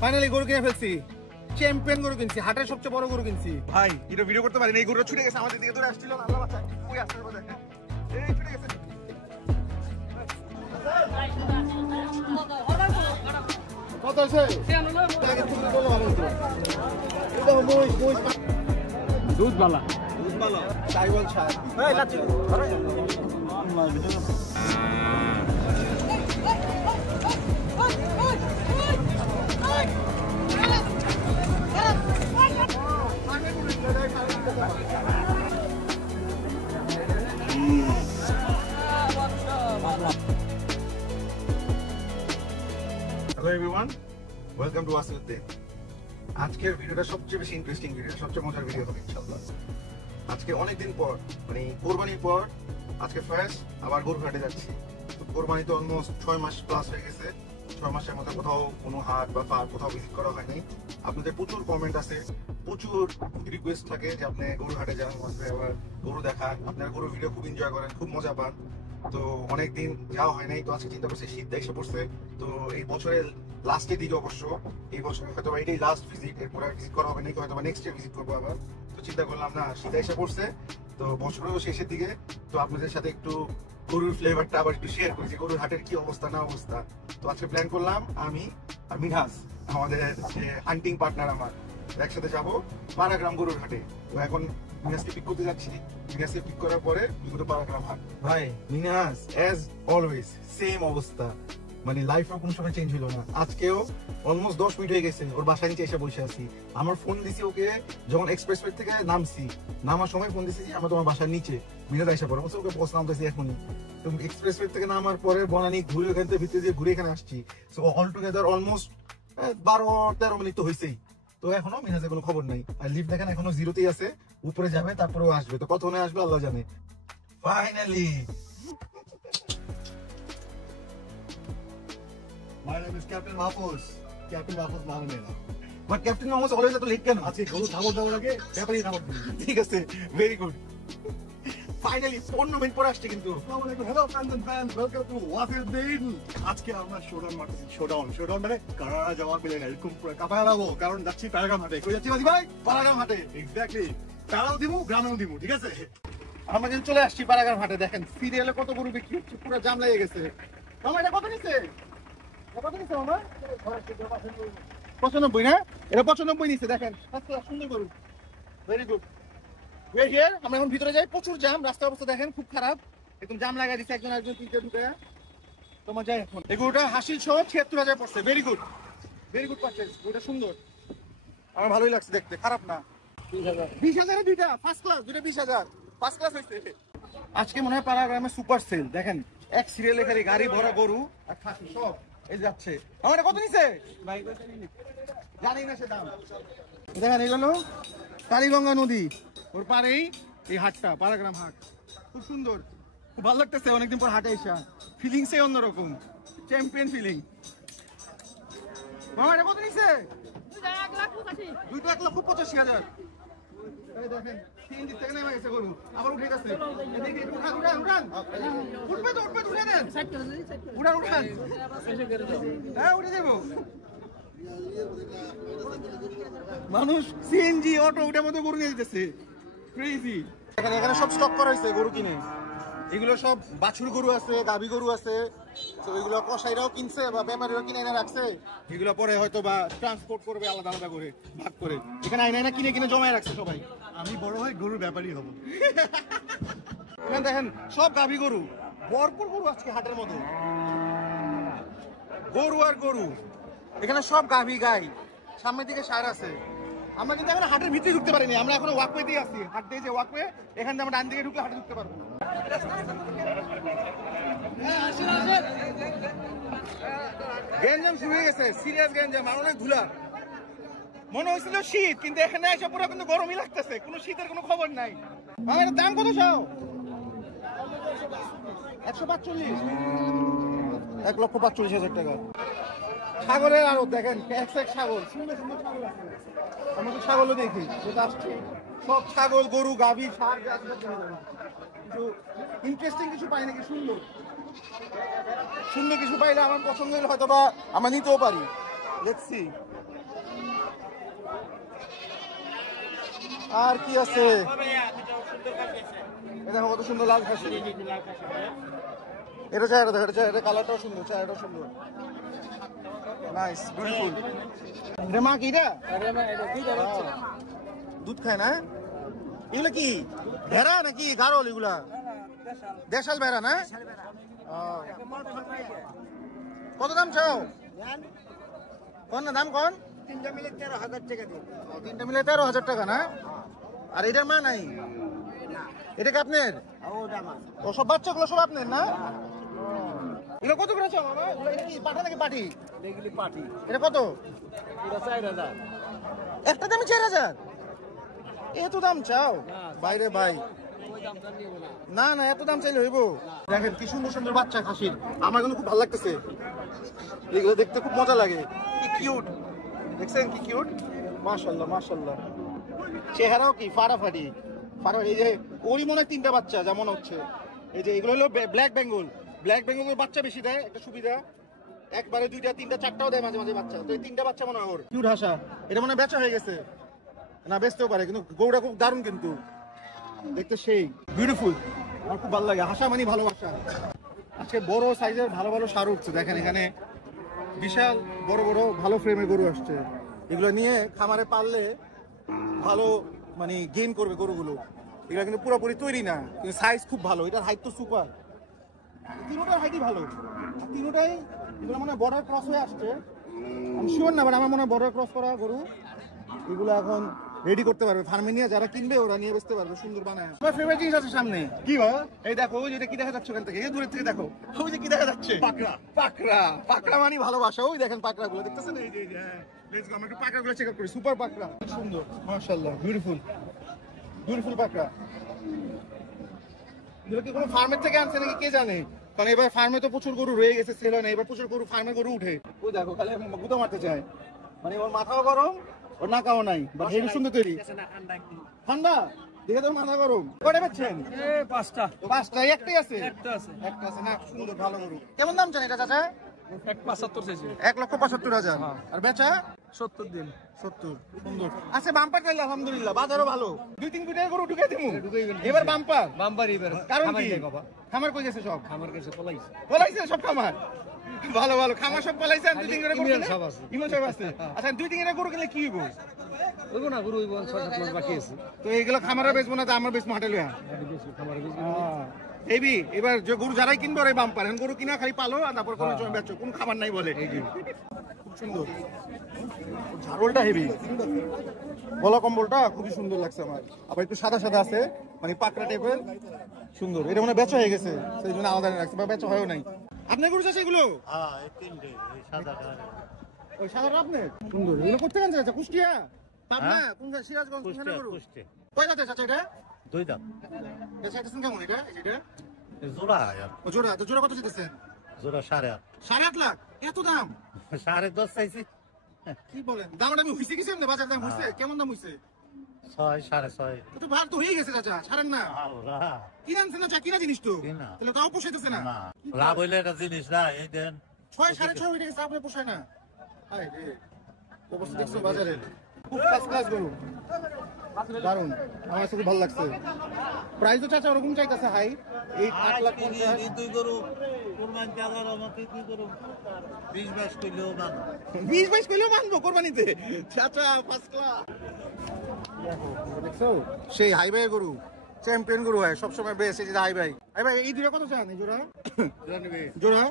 Finally গরু কিনে ফেলছি, চ্যাম্পিয়ন গরু কিনছি, হাটের সবচেয়ে বড় গরু কিনছি। ভাই এটা ভিডিও করতে পারি না, এই গরু ছুটে গেছে আমাদের দিকে, দূরে আসছিল। আল্লাহ বাঁচা, কই আসছে দেখেন, এই ছুটে গেছে। কত আছে? দুধ বালা, দুধ বালা, চাইবল ছাড়। এই lassi Hello everyone, welcome to Asluddin. আজকের ভিডিওটা সবচেয়ে বেশি ইন্টারেস্টিং ভিডিও, সবচেয়ে মজার ভিডিও হবে ইনশাআল্লাহ। আজকে অনেকদিন পর, মানে কোরবানির পর আজকে ফার্স্ট আবার গরু হাটে যাচ্ছি। তো কোরবানি তো অলমোস্ট 6 মাস প্লাস হয়ে গেছে। 6 মাসের মধ্যে কোথাও কোনো হাট বা ফার্ম কোথাও ভিজিট করা হয়নি। আপনাদের প্রচুর কমেন্ট আছে, প্রচুর রিকোয়েস্ট থাকে যে আপনি গরু হাটে যান, আবার গরু দেখান, আপনার গরু ভিডিও খুব এনজয় করেন, খুব মজা পান। তো অনেকদিন যাওয়া হয় নাই, তো আজকে চিন্তা করছি শীত এসে পড়ছে, তো এই বছরের লাস্টের দিকে অবশ্য, এই বছর হয়তো এটাই লাস্ট ভিজিট, এরপর আর ভিজিট করা হবে নাকি, হয়তো নেক্সট ইয়ার ভিজিট করবো আবার। তো চিন্তা করলাম না, শীত এসে পড়ছে, তো বছরেরও শেষের দিকে, তো আপনাদের সাথে একটু গরুর ফ্লেভারটা আবার একটু শেয়ার করি যে গরুর হাটের কি অবস্থা না অবস্থা। তো আজকে প্ল্যান করলাম আমি আর মিনহাস, আমাদের যে হান্টিং পার্টনার আমার, একসাথে যাবো পাড়াগ্রাম গরুর হাটে। তো এখন মিনহাসকে পিক করতে যাচ্ছি, মিনহাসকে পিক করার পরে পাড়াগ্রাম হাট। ভাই মিনহাস অ্যাজ অলওয়েজ সেম অবস্থা, মানে লাইফেও কোনো সময় চেঞ্জ হলো না। আজকেও অলমোস্ট 10 মিনিট হয়ে গেছে ওর বাসায় নিচে এসে বসে আছি। আমার ফোন দিছি ওকে যখন এক্সপ্রেসওয়ে থেকে নামছি, নামার সময় ফোন দিছি যে আমরা তোমার বাসার নিচে, মিনাজ আইসা পড়ে ওকে বস নামতেছি এখনই। তো এক্সপ্রেসওয়ে থেকে নামার পরে বনানী ঘুরে ওখান থেকে ভিতরে দিয়ে ঘুরে এখানে আসছি। So all together almost 12-13 minute তো হয়েছেই। তো এখনো মিনাজের কোনো খবর নাই, আর লিফট দেখেন এখনো জিরোতেই আছে, উপরে যাবে তারপরেও আসবে। তো কতক্ষণে আসবে আল্লাহ জানে। Finally My name is Captain Mahfouz. Captain Mahfouz নাম মেরা। বাট ক্যাপ্টেন মোহাম্মদ অলওয়েজ এত লেট কেন? আজকে গরু খাবার দাবার আগে ব্যাপারই খাবার দিই। ঠিক আছে, ভেরি গুড। ফাইনালি 15 মিনিট পরে আসছে কিন্তু। আসসালামু আলাইকুম, hello friends and fans, welcome to Wasiluddin. আজকে আমরা শোডাউন মারতেছি, শোডাউন মানে কারারা যাওয়ার পেলে না, এরকম পুরো কাপায় লাগাবো, কারণ যাচ্ছি পাড়াগ্রাম হাটে। কই যাচ্ছি বাজি ভাই? পাড়াগ্রাম হাটে। এক্স্যাক্টলি, তারাও দিমু গ্রামেও দিমু, ঠিক আছে? আমরা কিন্তু চলে আসছি পাড়াগ্রাম হাটে। দেখেন সিরিয়ালে কত গরু বিক্রি হচ্ছে, পুরো জাম লেগে গেছে। মামা এটা কত নিছে? কত নিছে মামা? 95 না? এটা 95 নিছে। দেখেন সুন্দর গরু, ভেরি গুড। আমরা এখন ভিতরে যাই, প্রচুর জাম, রাস্তার অবস্থা দেখেন খুব খারাপ, একদম জাম লাগাই দিচ্ছে একজন তিনটে ঢুকে। তোমার যাই এখন এই গরুটা হাসিল সহ 76,000 পড়ছে। Very good, very good purchase. গরুটা সুন্দর, আমার ভালোই লাগছে দেখতে, খারাপ না। 20,000 দুইটা ফার্স্ট ক্লাস, দুইটা 20,000 ফার্স্ট ক্লাস হয়েছে। আজকে মনে হয় পাড়াগ্রামে সুপার সেল। দেখেন এক সিরিয়াল এখানে গাড়ি ভরা গরু আর খাসি সব এই যাচ্ছে। আমার কত নিছে ভাই? জানি না সে দাম। দেখেন এগুলো কালীগঙ্গা নদী, ওর পারেই এই হাটটা, পাড়াগ্রাম হাট। খুব সুন্দর, খুব ভালো লাগতেছে অনেকদিন পর হাটে এসা। ফিলিংসই অন্যরকম, চ্যাম্পিয়ন ফিলিং। মামা এটা কত নিছে? 2,85,000। দেখেন সিএনজি থেকে নেমে গেছে গরু, আবার উঠে গেছে। উঠান উঠবে তো, উঠবে উঠে দেন, উঠান হ্যাঁ উঠে যাবো। মানুষ সিএনজি অটো উঠার মতো গরু নিয়ে যেতেছে, ক্রেজি। এখানে সব স্টক করা হয়েছে গরু কিনে, এগুলো সব বাছুর গরু আছে, গাভী গরু আছে। তো এগুলো কসাইরাও কিনছে বা ব্যাপারীরাও কিনে এনে রাখছে, এগুলো পরে হয়তো বা ট্রান্সপোর্ট করবে আলাদা আলাদা করে, ভাগ করে। এখানে আইনা কিনে কিনে জমায় রাখছে সবাই। আমি বড় হয়ে গরুর ব্যাপারই হব। এখানে দেখেন সব গাভী গরু, ভরপুর গরু আজকে হাটের মধ্যে, গরু আর গরু। এখানে সব গাভী গাই, সামনের দিকে সার আছে। আমরা কিন্তু এখন হাটের ভিতরে ঢুকতে পারিনি, আমরা এখন ওয়াকওয়ে দিয়ে আসছি। হাট দিয়ে যে ওয়াকওয়ে, এখান থেকে আমরা ডান দিকে ঢুকলে হাটে ঢুকতে পারবো। গ্যাঞ্জাম শুরু হয়ে গেছে, সিরিয়াস গ্যাঞ্জাম, আর অনেক ধুলা। মনে হয়েছিল শীত, কিন্তু এখানে এসে পুরো কিন্তু গরমই লাগতেছে, কোনো শীতের কোনো খবর নাই। আমার দাম কত চাও? 145, 1,45,000 টাকা। ছাগলের আরো দেখেন, এক ছাগল, সুন্দর সুন্দর ছাগল আছে। আমরা তো ছাগলও দেখি, আসছে সব ছাগল, গরু, গাভী, ষাঁড়, কিন্তু ইন্টারেস্টিং কিছু পাই নাকি? সুন্দর সুন্দর কিছু পাইলে আমার পছন্দ হলে হয়তো বা আমরা নিতেও পারি। Let's see. আর কি আছে দেখো কত সুন্দর লাল খাসি। এটা চাই, এটা কালারটাও সুন্দর, চাইটাও সুন্দর, নাইস বিউটিফুল। এটা মা কি এটা দুধ খায় না? এগুলা কি ভেড়া নাকি গারল? এগুলা দেশাল ভেড়া না? কত দাম চাও? কোন না দাম কোন? 3টা মিলে 13,000 টাকা দিন। 3টা মিলে 13,000 টাকা না? আর এটার মা নাই? এটা কি আপনার? ও সব বাচ্চাগুলো সব আপনার না? এগুলো কত করে চাও বাবা? এটা কি পাঠা নাকি পাটি? এগুলি পাটি। এটা কত? এটা 4,000। একটা দামে 4,000? এত দাম চাও বাইরে ভাই? ওই দামটা নিব না। না না, এত দাম চাইলে হইব? দেখেন কি সুন্দর সুন্দর বাচ্চা খাসির, আমার কিন্তু খুব ভালো লাগতেছে। এগুলো দেখতে খুব মজা লাগে, কি কিউট দেখছেন, কি কিউট, মাশাআল্লাহ মাশাআল্লাহ। চেহারাও কি ফাটাফাটি ফাটাফাটি। এই যে ওরই মনে হয় 3টা বাচ্চা যেমন হচ্ছে। এই যে এগুলো হলো ব্ল্যাক বেঙ্গল, ব্ল্যাক বেঙ্গলের বাচ্চা বেশি দেয়, একটা সুবিধা। একবারে 2টা 3টা 4টাও দেয় মাঝে মাঝে বাচ্চা। তো এই 3টা বাচ্চা মনে হয় ওর। কিউট হাসা, এটা মনে হয় বেচা হয়ে গেছে, না বেচতেও পারে, কিন্তু গৌড়া খুব দারুণ, কিন্তু দেখতে সেই বিউটিফুল। আমার খুব ভালো লাগে, হাসা মানে ভালোবাসা। আজকে বড় সাইজের ভালো ভালো সার উঠছে, দেখেন এখানে বিশাল বড় বড় ভালো ফ্রেমের গরু আসছে। এগুলো নিয়ে খামারে পাললে ভালো মানে গেইন করবে গরুগুলো। এগুলো কিন্তু পুরোপুরি তৈরি না, কিন্তু সাইজ খুব ভালো। এটার হাইট তো সুপার, তিনোটার হাইটই ভালো। তিনোটাই এগুলো মানে বর্ডার ক্রস হয়ে আসছে, আমি শিওর না, বাট আমার মনে হয় বর্ডার ক্রস করা গরু। এগুলো এখন রেডি করতে পারবে ফার্মে নিয়ে, যারা কিনবে ওরা নিয়ে বেচতে পারবে সুন্দর বানায়। আমার ফেভারিট জিনিস আছে সামনে, কি বাবা? এই দেখো, ওই যেটা কি দেখা যাচ্ছে ওখান থেকে, এই দূরের থেকে দেখো, ওই যে কি দেখা যাচ্ছে, পাকড়া। পাকড়া, পাকড়া মানে ভালোবাসা। ওই দেখেন পাকড়া গুলো দেখতেছেন, এই যে লেটস গো, আমরা একটু পাকড়া গুলো চেক আউট করি। সুপার পাকড়া, সুন্দর মাশাআল্লাহ, বিউটিফুল বিউটিফুল পাকড়া। এগুলো কি কোনো ফার্মের থেকে আনছে নাকি কে জানে, কারণ এবার ফার্মে তো প্রচুর গরু রয়ে গেছে, সেল হয় না। এবার প্রচুর গরু ফার্মে গরু উঠে, ওই দেখো খালি গুঁতো মারতে চায়, মানে ওর মাথাও গরম ওর নাকাও নাই, বাট হেভি সুন্দর তৈরি। ঠান্ডা দেখে তোর মাথা গরম। কয়টা বেচছেন? 5টা। 5টা, একটাই আছে? একটা আছে না, সুন্দর ভালো গরু। কেমন দাম চান এটা চাচা? 1,75 চাইছি। 1,75,000। আর বেচা 70 দিন। 70, সুন্দর আছে। বাম্পার চাইলে আলহামদুলিল্লাহ, বাজারও ভালো। 2-3 কোটি গরু ঢুকে দিমু এবার। বাম্পার বাম্বার এবার কারণ কি? খামার কই গেছে সব? আমার কাছে পলাইছে। পলাইছে সব খামার? ভালো ভালো খামার সব পলাইছে। আর 2-3 করে গরু কিনলে সব আছে। ইমন সব আছে। আচ্ছা 2-3 করে গরু কিনলে কি হইব? ওইগো না গরু 6-7 মাস বাকি আছে। তো এইগুলো খামারে বেচবো না, তো আমরা বেচবো হাটে লইয়া? খামারে বেশি। এবি এবার যে গরু যারাই কিনবো ওরাই বাম্পার। এখন গরু কিনা খালি পালো আর তারপর কোনো সময় বেচো, কোনো খাবার নাই বলে। খুব সুন্দর ঝাড়লটা, হেভি গলা কম্বলটা খুবই সুন্দর লাগছে আমার। আবার একটু সাদা সাদা আছে, মানে পাকড়া টাইপের, সুন্দর। এটা মানে বেচা হয়ে গেছে, সেই জন্য আলাদা রাখছে, বা বেচা হয়ও নাই। আপনার গরু চাষ এগুলো? ওই সাদাটা আপনার? সুন্দর। এগুলো করতে গেছে আচ্ছা কুষ্টিয়া, পাবনা, কোন সিরাজগঞ্জ, কোনখানে গরু? কয় দাঁতে চাচা এটা? 2 দাম। এটা চাইতেছেন কেমন এটা? এটা জোড়া আর ও জোড়া, তো জোড়া কত চাইতেছেন? জোড়া 8.5। 8.5 লাখ? এত দাম? 10.5 চাইছি। কি বলেন, দামটা আমি হইছে কিছু এমনি বাজার দাম হইছে? কেমন দাম হইছে? 6, 6.5। তো ভাগ তো হয়ে গেছে চাচা, ছাড়েন না। আল্লাহ, কিনা আনছেন না চা, কিনা জিনিস তো, কিনা। তাহলে তাও পোষাইতেছে না। না লাভ হইলে একটা জিনিস না, এই দেন 6, 6.5 হয়ে গেছে, আপনি পোষায় না। আরে রে, অবস্থা দেখছো বাজারে, খুব ফার্স্ট ক্লাস গরু, দারুন। আমার কাছে খুব ভালো লাগছে। প্রাইস তো চাচা ওরকম চাইতেছে হাই, 8,50,000। দুই গরু কুরবানি দেওয়ার মতো, দুই গরু 20-22 কিলো না, 20-22 কিলো মানবো কোরবানিতে, চাচা ফার্স্ট ক্লাস। দেখছো সেই হাই ভাই গরু, চ্যাম্পিয়ন গরু হয় সবসময় বেশ। এই যে হাই ভাই, হাই ভাই এই দুটো কত চান? এই জোড়া জোড়া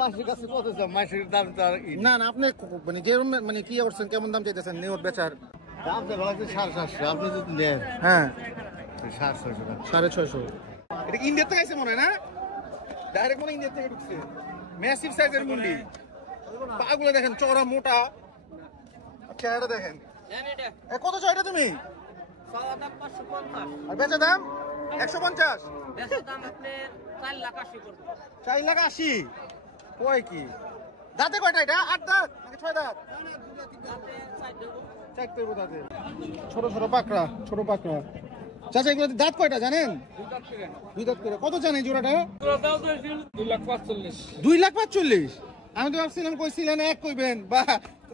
মাসের কাছে কত দাম? মাসের দাম তো আর না না, আপনি মানে যেরকম মানে কি করছেন, কেমন দাম চাইতেছেন নিয়ত বেচার? দাম তো লাগছে 750। আপনি যদি নেন হ্যাঁ 750 টাকা। 650। এটা কি ইন্ডিয়া থেকে আসছে মনে হয় না? ডাইরেক্ট মনে ইন্ডিয়া থেকে ঢুকছে। ম্যাসিভ সাইজের মুন্ডি, পাগুলো দেখেন চওড়া মোটা, চেহারা দেখেন। কত চাই এটা তুমি? আর বেচা দাম 150? 4,80,000। কয় কি দাঁতে কয়টা এটা? 8 দাঁত নাকি 6 দাঁত? 4 দাঁতে। ছোট ছোট পাকড়া, ছোট পাকড়া। চাচা এগুলো দাঁত কয়টা জানেন? 2 দাঁত করে। কত জানেন জোড়াটা? 2,45,000। 2,45,000? আমি তো ভাবছিলাম কইছিলেন 1 কইবেন, বা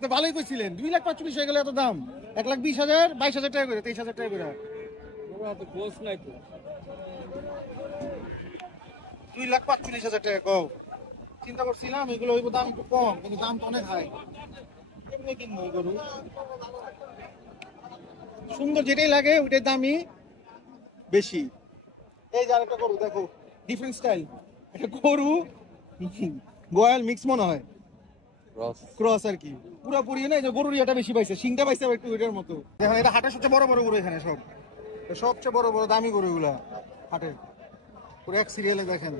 তো ভালোই কইছিলেন 2,45,000 হয়ে গেলে এত দাম 1,20,000 22,000 টাকা করে 23,000 টাকা করে তো গোস নাই তো 2,45,000 টাকা কও চিন্তা করছিলাম এগুলো হইব দাম একটু কম কিন্তু দাম তো অনেক হাই কেমনে কিনবো এই গরু সুন্দর যেটাই লাগে ওইটার দামই বেশি এই যে আরেকটা গরু দেখো ডিফারেন্ট স্টাইল এটা গরু গোয়াল মিক্স মনে হয় ক্রস আর কি পুরোপুরি না যে গরুর এটা বেশি পাইছে শিংটা পাইছে একটু ওইটার মতো দেখেন এটা হাটের সবচেয়ে বড় বড় গরু এখানে সব সবচেয়ে বড় বড় দামি গরুগুলা হাটের পুরো এক সিরিয়ালে দেখেন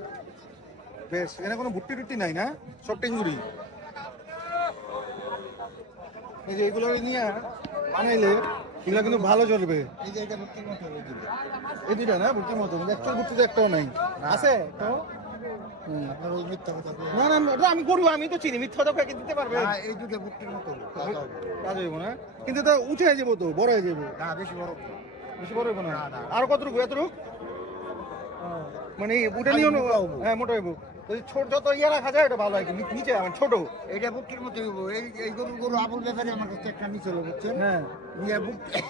বেশ এখানে কোনো ভুট্টি টুট্টি নাই না সব টেঙ্গুরি এই যে এগুলো নিয়ে বানাইলে এগুলো কিন্তু ভালো চলবে এই যে এটা ভর্তির মতো হয়ে যাবে। এই দুইটা না ভুট্টির মতো অ্যাকচুয়াল ভুট্টি তো একটাও নাই আছে একটাও আপনার ওই মিথ্যা কথা বলে। না না এটা আমি গরু আমি তো চিনি মিথ্যা তো দিতে পারবে না, এই দুটো ভর্তির মতো কাকা হবে। কাজ হইব না কিন্তু তো উঠে যাবো তো বড় হয়ে যাবে না বেশি বড় না। বেশি বড় হইব না না, না। আর কতটুকু এতটুকু মানে উঠে নিও না মোটা হইবো। হ্যাঁ মোটা হইব যদি ছোট যত ইয়ে রাখা যায় এটা ভালো হয় কিন্তু নিচে আমার ছোট এইটা ভর্তির মতো হইব। এই গরু আবুল ব্যাপারে আমার কাছে একটা নিচে হলো বুঝছেন হ্যাঁ নিয়ে ভর্তি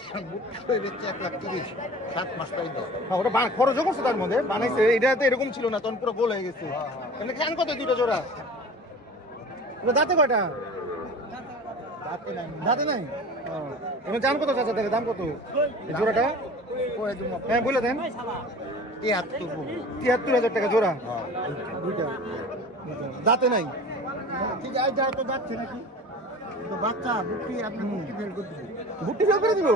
হয়ে যাচ্ছে 1,30,000 7 মাস পাই দাও। হ্যাঁ, ওটা খরচও করছে তার মধ্যে বানাইছে এটা তো এরকম ছিল না তখন পুরো গোল হয়ে গেছে এমনি খান কত দুটো জোড়া ওটা দাঁতে কয়টা রাতে নাই দাঁতে নাই এমনি জান কত চাচা দেখে দাম কত এই জোড়াটা কয়ে দিমু হ্যাঁ বলে দেন 73 বলবো। 73,000 টাকা জোড়া দুইটা দাঁতে নাই ঠিক আছে যা তো যাচ্ছে নাকি তো বাচ্চা বুটি আপনি বুটি ফেল করতে ভুট্টি ফেল করে দিব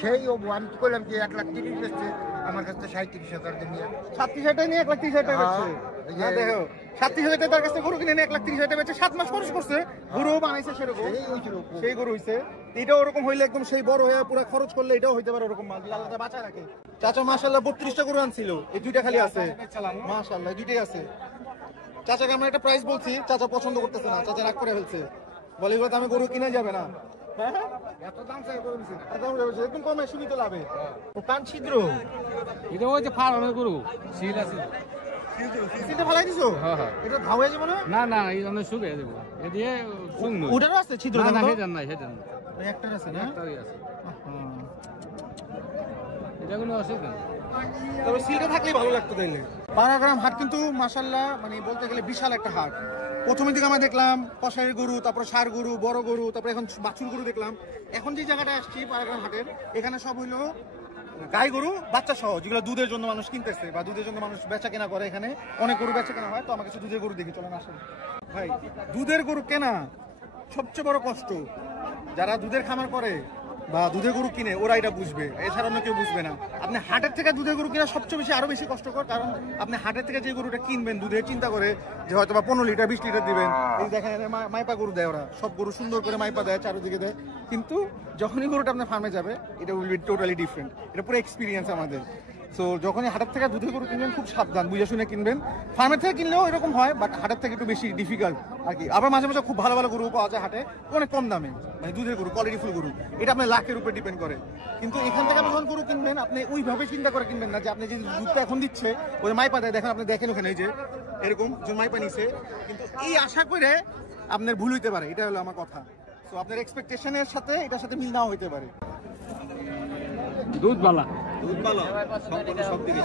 সেই ও আমি কি করলাম যে 1,30,000 বেচছে আমার কাছে 37,000 দিয়ে নিয়ে 37,000 টাকা নিয়ে 1,30,000 টাকা বেচছে এই যে- হ্যাঁ দেখো 37,000 টাকা তার কাছে গরু কিনে নিয়ে 1,30,000 টাকা বেচছে 7 মাস খরচ করছে গরু বানাইছে সেরকম এই হইছিল সেই গরু হইছে এটাও ওরকম হইলে একদম সেই বড় হয়ে পুরো খরচ করলে এটাও হইতে পারে ওরকম মাল আল্লাহ বাঁচা রাখে চাচা মাশাআল্লাহ 32টা গরু আনছিল এই দুইটা খালি আছে মাশাআল্লাহ দুইটাই আছে চাচাকে আমরা একটা প্রাইস বলছি চাচা পছন্দ করতেছে না চাচা রাগ করে ফেলছে বলে এগুলো আমি গরু কিনে যাবে না হ্যাঁ এত দাম চাই গরু নিছে এত দাম যাবে, একদম কমে সীমিত লাভে ও কান ছিদ্র এটা ওই যে ফার্মের গরু সিল আছে সিলটা ফালাই দিছো হ্যাঁ, হ্যাঁ। এটা ঘাও হয়ে যাবে না না না এই জন্য শুকিয়ে দেবো এ দিয়ে শুকনো ওটারও আছে ছিদ্র না না দেখো তো। সেটা নাই সেটা নাই ওই একটার আছে না একটাই আছে হ্যাঁ। এটা কোনো অসুবিধা নেই তবে সিলটা থাকলেই ভালো লাগতো তাইলে পাড়াগ্রাম হাট কিন্তু মাশাল্লাহ মানে বলতে গেলে বিশাল একটা হাট প্রথমের দিকে আমরা দেখলাম কষাইয়ের গরু তারপর ষাঁড় গরু বড় গরু তারপর এখন বাছুর গরু দেখলাম এখন যে জায়গাটা আসছি পাড়াগ্রাম হাটের এখানে সব হইলো গাই গরু বাচ্চা সহ যেগুলো দুধের জন্য মানুষ কিনতেছে বা দুধের জন্য মানুষ বেচা কেনা করে এখানে অনেক গরু বেচা কেনা হয় তো আমার কাছে দুধের গরু দেখি চলেন আসেন ভাই দুধের গরু কেনা সবচেয়ে বড় কষ্ট যারা দুধের খামার করে বা দুধের গরু কিনে ওরা এটা বুঝবে এছাড়া অন্য কেউ বুঝবে না আপনি হাটের থেকে দুধের গরু কিনা সবচেয়ে বেশি আরো বেশি কষ্টকর কারণ আপনি হাটের থেকে যে গরুটা কিনবেন দুধের চিন্তা করে যে হয়তো বা 15 লিটার 20 লিটার দিবেন এই দেখেন এখানে মাইপা গরু দেয় ওরা সব গরু সুন্দর করে মাইপা দেয় চারিদিকে দেয় কিন্তু যখনই গরুটা আপনার ফার্মে যাবে এটা উইল বি টোটালি ডিফারেন্ট এটা পুরো এক্সপিরিয়েন্স আমাদের সো যখনই হাটের থেকে দুধের গরু কিনবেন খুব সাবধান বুঝে শুনে কিনবেন ফার্মের থেকে কিনলেও এরকম হয় বাট হাটের থেকে একটু বেশি ডিফিকাল্ট আর কি আবার মাঝে মাঝে খুব ভালো ভালো গরু পাওয়া যায় হাটে অনেক কম দামে মানে দুধের গরু কোয়ালিটিফুল গরু এটা আপনার লাখের উপরে ডিপেন্ড করে কিন্তু এখান থেকে আপনি যখন গরু কিনবেন আপনি ওইভাবে চিন্তা করে কিনবেন না যে আপনি যে দুধটা এখন দিচ্ছে ওই মাইপা দেয় দেখেন আপনি দেখেন ওখানে এই যে এরকম যে মাইপা নিছে কিন্তু এই আশা করে আপনার ভুল হইতে পারে এটা হলো আমার কথা তো আপনার এক্সপেকটেশনের সাথে এটার সাথে মিল নাও হইতে পারে দুধ বালা দুধ ভালো সব দিকে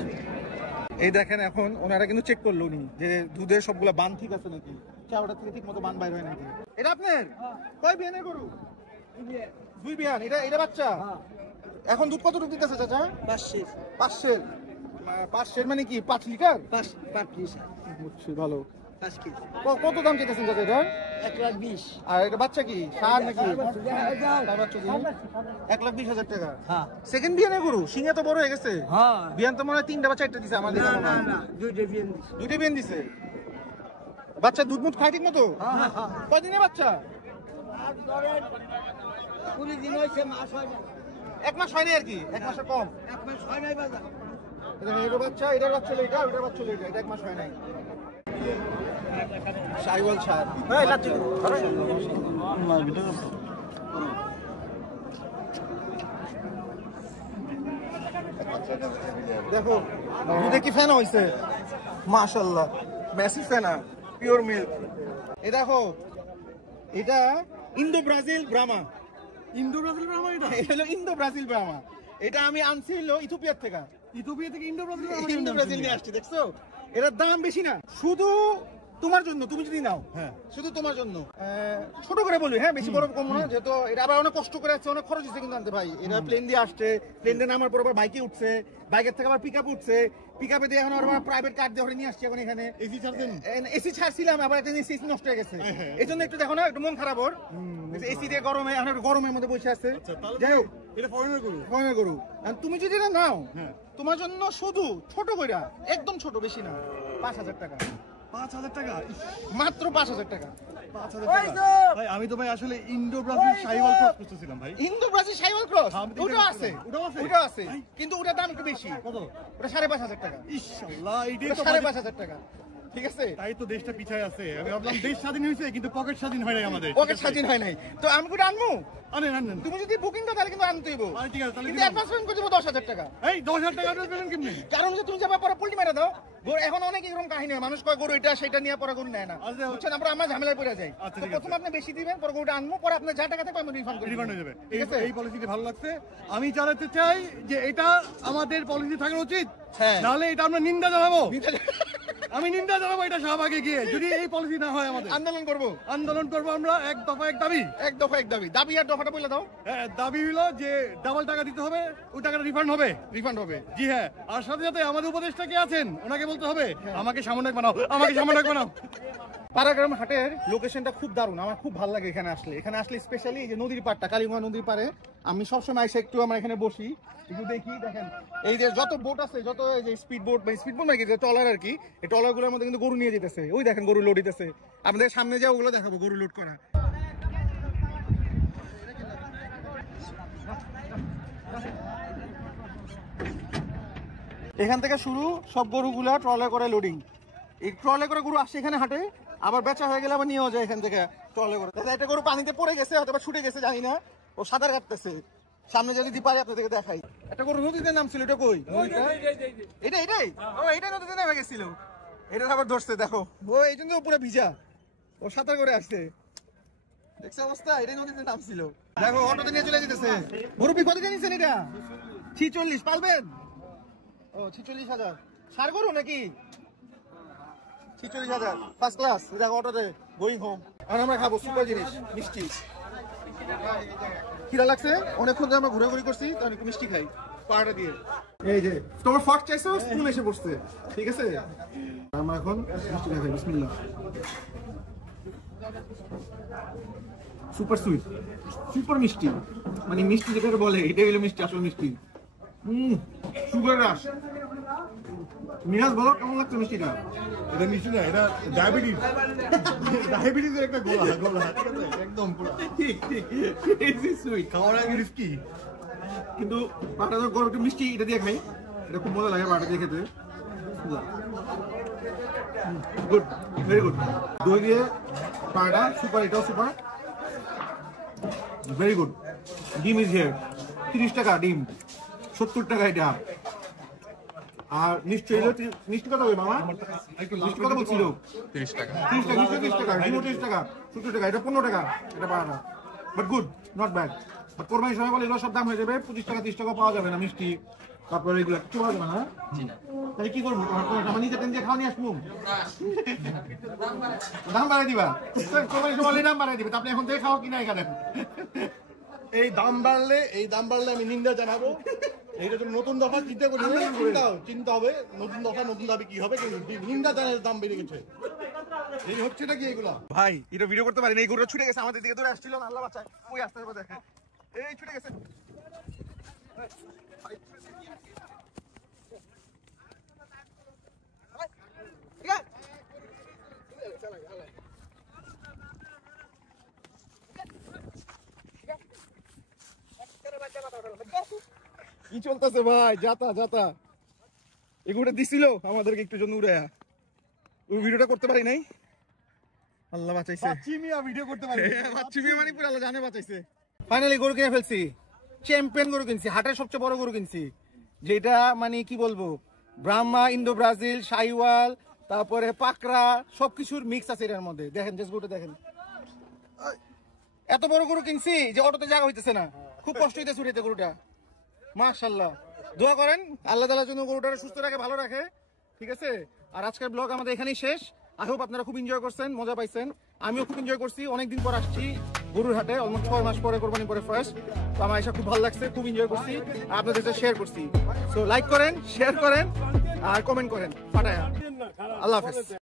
এই দেখেন এখন ওনারা কিন্তু চেক করলো উনি যে দুধের সবগুলা বান ঠিক আছে নাকি চাওড়া থেকে ঠিক মতো বান বাইর হয় নাকি এটা আপনার কয় বিয়ানের গরু দুই বিয়ান এটা এটা বাচ্চা এখন দুধ কত দিতেছে চাচা 500 মানে কি 5 লিটার বুঝছি ভালো কত দাম চাইতেছেন চাচা এটা 1,20,000 আর এটা বাচ্চা কি ষাঁড় নাকি ষাঁড় বাচ্চা কি 1,20,000 টাকা সেকেন্ড বিয়ানের গরু সিংহে তো বড় হয়ে গেছে হ্যাঁ বিয়ান তো মনে হয় 3টা বা 4টা দিছে আমাদের দুইটা বিয়ান দিছে বাচ্চা দুধ মুধ খায় ঠিক মতো কয়দিনে বাচ্চা 20 দিন হইছে মাস হয় না 1 মাস হয়নি আর কি 1 মাসের কম 1 মাস হয় নাই বাজার এটার বাচ্চা এটার বাচ্চা এটা ওটার বাচ্চা এটা এটা 1 মাস হয় নাই সাইওয়াল ছাড় এই লাচ্ছি দেখো দুধে কি ফেনা হইছে মাশাআল্লাহ ম্যাসিভ ফেনা পিওর মিল্ক এই দেখো এটা Indo Brazil Brahma. Indo Brazil Brahma এটা? এটা হলো ইন্দো ব্রাজিল ব্রাহ্মা। এটা আমি আনছি হলো ইথিওপিয়া থেকে। ইথিওপিয়া থেকে ইন্দো ব্রাজিল ইন্দো ব্রাজিল নিয়ে আসছি, দেখছো? এটার দাম বেশি না, শুধু তোমার জন্য, তুমি যদি নাও, হ্যাঁ শুধু তোমার জন্য। ছোট করে বলি, হ্যাঁ, বেশি বড় কম না, যেহেতু এটা আবার অনেক কষ্ট করে আসছে, অনেক খরচ হচ্ছে কিন্তু আনতে ভাই। এটা প্লেন দিয়ে আসছে, প্লেন দিয়ে নামার পর আবার বাইকে উঠছে, বাইকের থেকে আবার পিক আপ উঠছে, পিক আপে দিয়ে এখন আবার প্রাইভেট কার দিয়ে নিয়ে আসছে। এখন এখানে এসি ছাড়ছেন? এসি ছাড়ছিলাম, আবার একটা এসি নষ্ট হয়ে গেছে, এই জন্য একটু দেখো না, একটু মন খারাপ ওর। এসি দিয়ে গরমে, এখন একটু গরমের মধ্যে বসে আছে। যাই হোক, এটা ফরেনার গরু। ফরেনার গরু। আর তুমি যদি এটা নাও, তোমার জন্য শুধু ছোট কইরা, একদম ছোট, বেশি না, 5,000 টাকা। 5,000 টাকা? মাত্র 5,000 টাকা। 5,000 টাকা? ভাই আমি তো ভাই আসলে ইন্দো ব্রাজিল শাইওয়াল ক্রস করতেছিলাম ভাই। ইন্দো ব্রাজিল শাইওয়াল ক্রস ওটা আছে, ওটা আছে, কিন্তু ওটার দাম একটু বেশি। কত? ওটা 5,500 টাকা। ইনশাআল্লাহ এটাই তো 5,500 টাকা, ঠিক আছে? তাই তো দেশটা পিছায় আছে। আমি ভাবলাম দেশ স্বাধীন হয়েছে, কিন্তু পকেট স্বাধীন হয় নাই আমাদের। পকেট স্বাধীন হয় নাই, তো আমি কোটা আনবো। আনেন। তুমি যদি বুকিং দাও তাহলে কিন্তু আনতে হইব, ঠিক আছে, তাহলে কিন্তু অ্যাডভান্স পেমেন্ট করে দেবো 10,000 টাকা। এই 10,000 টাকা অ্যাডভান্স পেলেন কেমনে? কারণ যে তুমি যাবে পরে পোল্ট্রি মেরে দাও। এখন অনেক এরকম কাহিনী হয়, মানুষ কয় গরু এটা সেটা নিয়ে পরে গরু নেয় না, বুঝছেন? আমরা ঝামেলায় পড়ে যাই। প্রথমে আপনি বেশি দিবেন, পরে গরুটা আনবো, পরে আপনার যা টাকা থাকবে আমি রিফান্ড হয়ে যাবে। এই পলিসিটি ভালো লাগছে। আমি চালাতে চাই যে এটা আমাদের পলিসি থাকা উচিত, নাহলে এটা আমরা নিন্দা জানাবো। আমি নিন্দা জানাবো এটা শাহবাগে গিয়ে, যদি এই পলিসি না হয়। আমাদের আন্দোলন করবো আমরা। এক দফা এক দাবি, দাবি আর দফাটা বলে দাও। দাবি হলো যে ডাবল টাকা দিতে হবে, ওই টাকাটা রিফান্ড হবে। জি হ্যাঁ, আর সাথে সাথে আমাদের উপদেষ্টা কে আছেন, ওনাকে বলতে হবে আমাকে সামনে বানাও। পাড়াগ্রাম হাটের লোকেশনটা খুব দারুণ, আমার খুব ভালো লাগে এখানে আসলে স্পেশালি এই যে নদীর পাড়টা, কালীগঙ্গা নদীর পাড়ে আমি সবসময় এসে একটু আমরা এখানে বসি, একটু দেখি। দেখেন এই যে যত বোট আছে, যত যে স্পিড বোট নাকি, যে ট্রলার আর কি, এই ট্রলার গুলোর মধ্যে কিন্তু গরু নিয়ে যেতেছে। ওই দেখেন গরু লোড দিতেছে, আমাদের সামনে যাও, ওগুলো দেখাবো গরু লোড করা। এখান থেকে শুরু, সব গরুগুলা ট্রলে করে লোডিং। এই ট্রলে করে গরু আসছে এখানে হাটে, আবার বেচা হয়ে গেলে আবার নিয়েও যায় এখান থেকে ট্রলে করে। একটা গরু পানিতে পড়ে গেছে, হয়তো ছুটে গেছে, জানি না, ও সাঁতার কাটতেছে। সামনে যদি পারে আপনাদেরকে দেখাই। একটা গরু নদীতে নামছিল, এটা কই? এটাই নদীতে নেমে গেছিল, এটা আবার ধরছে, দেখো ও এই জন্য পুরো ভিজা, ও সাঁতার করে আসছে, দেখছে অবস্থা। এটাই নদীতে নামছিল, দেখো অটোতে নিয়ে চলে যেতেছে। মুরব্বি কত জানিয়েছেন এটা? 46 পালবেন? ও 46,000 সার গরু নাকি? 46,000 ফার্স্ট ক্লাস। দেখো অটোতে গোয়িং হোম। আর আমরা খাবো সুপার জিনিস, মিষ্টি। খিদা লাগছে, অনেকক্ষণ ধরে আমরা ঘুরাঘুরি করছি, তাহলে একটু মিষ্টি খাই পাড়াটা দিয়ে। এই যে তোমার ফর্ক চাইছো, স্পুন এসে বসছে, ঠিক আছে? আমরা এখন মিষ্টি খাই। বিসমিল্লাহ। সুপার সুইট, সুপার মিষ্টি, মানে মিষ্টি যেটা বলে এটাই হলো মিষ্টি, আসল মিষ্টি। সুগার রাশ। মিরাজ বলো কেমন লাগছে মিষ্টিটা? এটা মিষ্টি না, এটা ডায়াবেটিসের একটা গোলা, ঠিক আছে? একদম পুরো ঠিক সুইট, খাওয়ার আগে রিস্কি। কিন্তু পাটা তো গরম একটু মিষ্টি, এটা দিয়ে খাই, এটা খুব মজা লাগে পাটা দিয়ে খেতে। Good, very good. দই দিয়ে পাটা সুপার, এটাও সুপার, ভেরি গুড। ডিম ইজ হিয়ার, 30 টাকা ডিম, 70 টাকা এটা। আর নিশ্চয়ই মিষ্টি কত হবে মামা? মিষ্টি কত বলছিল? 30 টাকা। 30 টাকা, 30 টাকা, ডিমও 30 টাকা, 70 টাকা, এটা 15 টাকা, এটা পাড়া। But good, not bad. But কোরবানির সময় বলে এগুলো সব দাম হয়ে যাবে, 25 টাকা 30 টাকা পাওয়া যাবে না মিষ্টি, তারপরে এগুলো কিছু পাওয়া যাবে না। তাহলে কি করবো? আমার নিজে টেন দিয়ে খাওয়া নিয়ে আসবো, দাম বাড়াই দিবা? কোরবানির সময় দাম বাড়াই দিবে, আপনি এখন থেকে খাওয়া কিনা এখানে। এই দাম বাড়লে আমি নিন্দা জানাবো। এইটা তুমি নতুন দফা চিন্তা করি, চিন্তা হবে নতুন দফা নতুন দাবি কি হবে, কিন্তু নিন্দা জানার দাম বেড়ে গেছে। এই হচ্ছে নাকি এগুলা? ভাই এটা ভিডিও করতে পারিনি, এই গরুটা ছুটে গেছে আমাদের দিকে, ধরে আসছিল না, আল্লাহ বাঁচায়। ওই আস্তে আস্তে দেখেন, এই ছুটে গেছে। কি চলতেছে ভাই? যাতা এগুলো দিছিল আমাদেরকে একটু জন্য উড়ে, ওই ভিডিওটা করতে পারি নাই, আল্লাহ বাঁচাইছে। ভিডিও করতে পারি, মানে পুরো আল্লাহ জানে বাঁচাইছে। ফাইনালি গরু কিনে ফেলছি, চ্যাম্পিয়ন গরু কিনছি, হাটের সবচেয়ে বড় গরু কিনছি, যেটা মানে কি বলবো, ব্রাহ্মা, ইন্দো ব্রাজিল, শাইওয়াল, তারপরে পাকড়া, সবকিছুর মিক্স আছে এটার মধ্যে। দেখেন জাস্ট গরুটা দেখেন, এত বড় গরু কিনছি যে অটোতে জায়গা হইতেছে না, খুব কষ্ট হইতেছে উঠাইতে গরুটা। মাশাআল্লাহ, দোয়া করেন আল্লাহ তাআলা যেন গরুটাকে সুস্থ রাখে, ভালো রাখে, ঠিক আছে? আর আজকের ব্লগ আমাদের এখানেই শেষ। আই হোপ আপনারা খুব এনজয় করছেন, মজা পাইছেন, আমিও খুব এনজয় করছি। অনেকদিন পর আসছি গরুর হাটে, অলমোস্ট 6 মাস পরে, কোরবানি পরে ফার্স্ট। তো আমার এসে খুব ভালো লাগছে, খুব এনজয় করছি, আর আপনাদের সাথে শেয়ার করছি। সো লাইক করেন, শেয়ার করেন আর কমেন্ট করেন ফাটায়া। আল্লাহ হাফেজ।